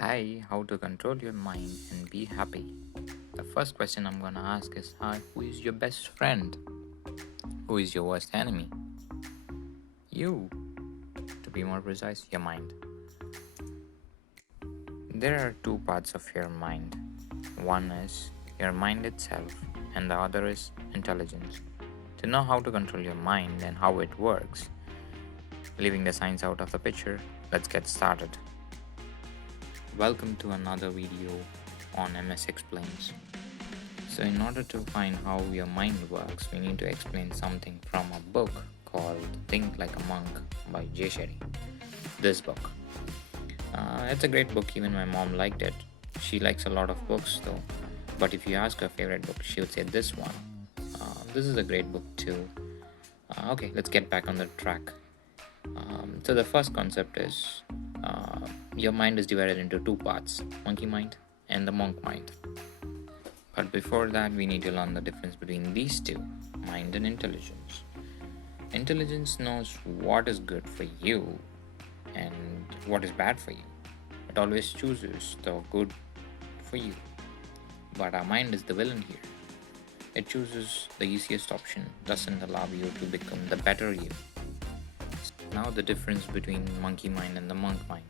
Hi, how to control your mind and be happy. The first question I'm gonna ask is hi, who is your best friend? Who is your worst enemy? You, to be more precise, your mind. There are two parts of your mind. One is your mind itself, and the other is intelligence. To know how to control your mind and how it works, leaving the science out of the picture, let's get started. Welcome to another video on MS Explains. So in order to find how your mind works, we need to explain something from a book called Think Like a Monk by Jay Shetty. This book. It's a great book, even my mom liked it. She likes a lot of books though, but if you ask her favorite book, she would say this one. This is a great book too. Okay, let's get back on the track. So the first concept is your mind is divided into two parts, monkey mind and the monk mind. But before that, we need to learn the difference between these two, mind and intelligence. Intelligence knows what is good for you and what is bad for you. It always chooses the good for you. But our mind is the villain here. It chooses the easiest option, doesn't allow you to become the better you. Now the difference between monkey mind and the monk mind.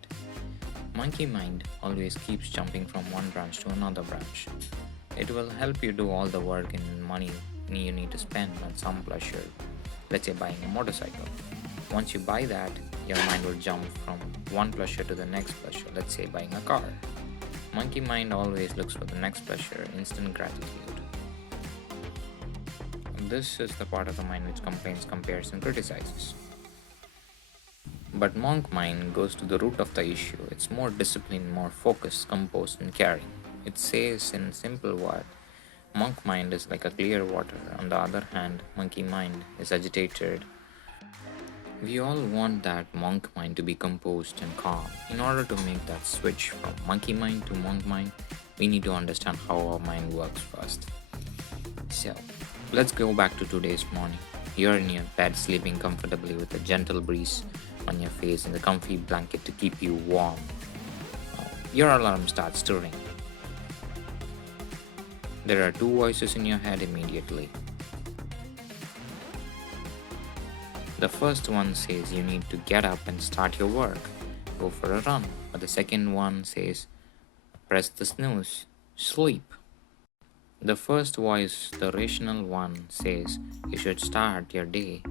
Monkey mind always keeps jumping from one branch to another branch. It will help you do all the work and money you need to spend on some pleasure, let's say buying a motorcycle. Once you buy that, your mind will jump from one pleasure to the next pleasure, let's say buying a car. Monkey mind always looks for the next pleasure, instant gratitude. This is the part of the mind which complains, compares, and criticizes. But monk mind goes to the root of the issue. It's more disciplined, more focused, composed, and caring. It says in simple word, monk mind is like a clear water. On the other hand, monkey mind is agitated. We all want that monk mind to be composed and calm. In order to make that switch from monkey mind to monk mind, we need to understand how our mind works first. So, let's go back to today's morning. You're in your bed sleeping comfortably with a gentle breeze on your face and a comfy blanket to keep you warm. Your alarm starts to ring. There are two voices in your head immediately. The first one says you need to get up and start your work, go for a run. But the second one says press the snooze, sleep. The first voice, the rational one, says you should start your day,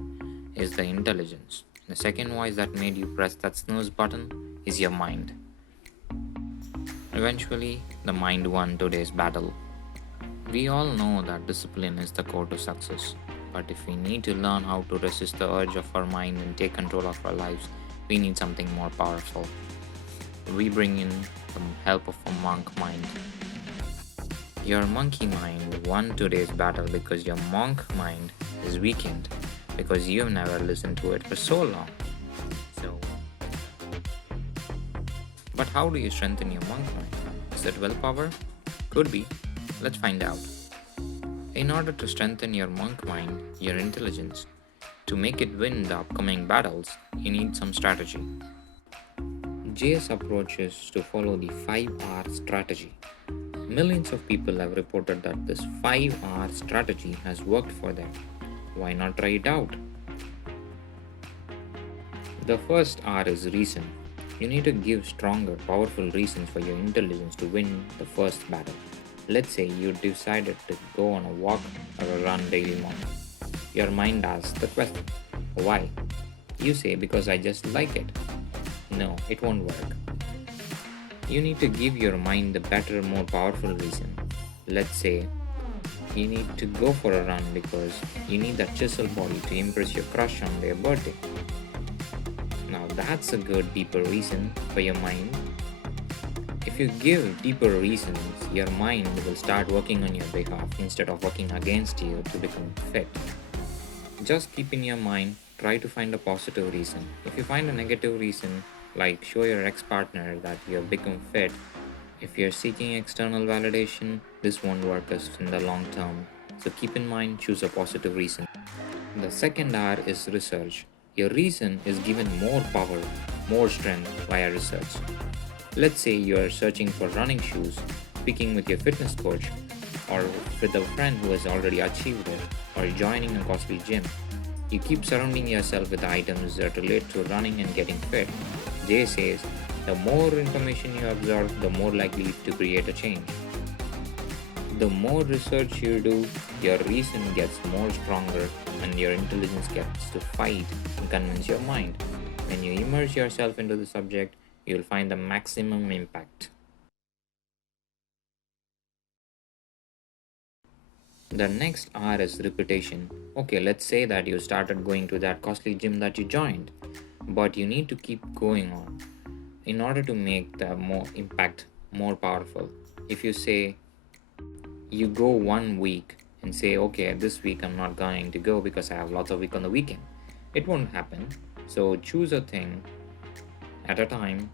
is the intelligence. The second voice that made you press that snooze button is your mind. Eventually, the mind won today's battle. We all know that discipline is the core to success, but if we need to learn how to resist the urge of our mind and take control of our lives, we need something more powerful. We bring in the help of a monk mind. Your monkey mind won today's battle because your monk mind is weakened because you've never listened to it for so long. But how do you strengthen your monk mind? Is it willpower? Could be. Let's find out. In order to strengthen your monk mind, your intelligence, to make it win the upcoming battles, you need some strategy. Jay's approach is to follow the 5R strategy. Millions of people have reported that this 5R strategy has worked for them. Why not try it out? The first R is reason. You need to give stronger, powerful reasons for your intelligence to win the first battle. Let's say you decided to go on a walk or a run daily morning. Your mind asks the question, why? You say, because I just like it. No, it won't work. You need to give your mind the better, more powerful reason. Let's say you need to go for a run because you need that chisel body to impress your crush on their birthday. Now that's a good, deeper reason for your mind. If you give deeper reasons, your mind will start working on your behalf instead of working against you to become fit. Just keep in your mind, try to find a positive reason. If you find a negative reason, like show your ex-partner that you have become fit, if you're seeking external validation, this won't work us in the long term. So keep in mind, choose a positive reason. The second R is research. Your reason is given more power, more strength via research. Let's say you are searching for running shoes, speaking with your fitness coach, or with a friend who has already achieved it, or joining a costly gym. You keep surrounding yourself with items that relate to running and getting fit. Jay says, the more information you absorb, the more likely to create a change. The more research you do, your reason gets more stronger and your intelligence gets to fight and convince your mind. When you immerse yourself into the subject, you'll find the maximum impact. The next R is repetition. Okay, let's say that you started going to that costly gym that you joined, but you need to keep going on in order to make the more impact more powerful. If you say you go 1 week and say, okay, this week I'm not going to go because I have lots of week on the weekend, it won't happen. So choose a thing at a time.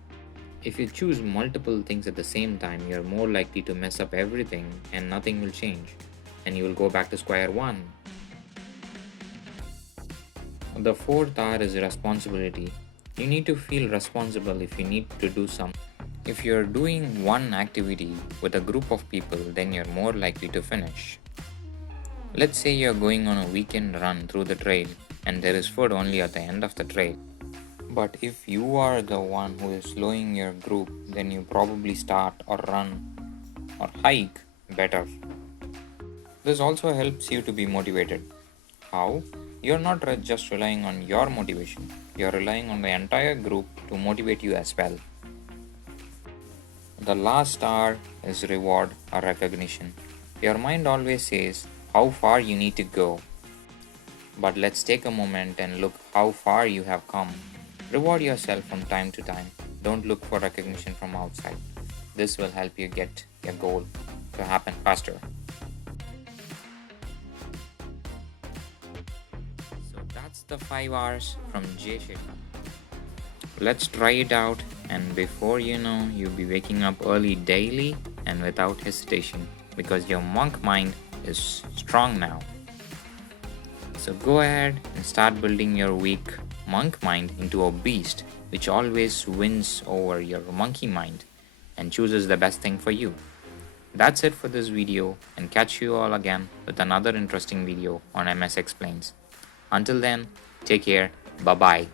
If you choose multiple things at the same time, you're more likely to mess up everything and nothing will change, and you will go back to square one. The fourth R is responsibility. You need to feel responsible if you need to do something. If you're doing one activity with a group of people, then you're more likely to finish. Let's say you're going on a weekend run through the trail and there is food only at the end of the trail. But if you are the one who is slowing your group, then you probably start or run or hike better. This also helps you to be motivated. How? You're not just relying on your motivation, you're relying on the entire group to motivate you as well. The last R is reward or recognition. Your mind always says how far you need to go. But let's take a moment and look how far you have come. Reward yourself from time to time. Don't look for recognition from outside. This will help you get your goal to happen faster. So that's the 5 hours from Jay Shetty. Let's try it out, and before you know, you'll be waking up early daily and without hesitation because your monk mind is strong now. So go ahead and start building your weak monk mind into a beast which always wins over your monkey mind and chooses the best thing for you. That's it for this video, and catch you all again with another interesting video on MS Explains. Until then, take care. Bye bye.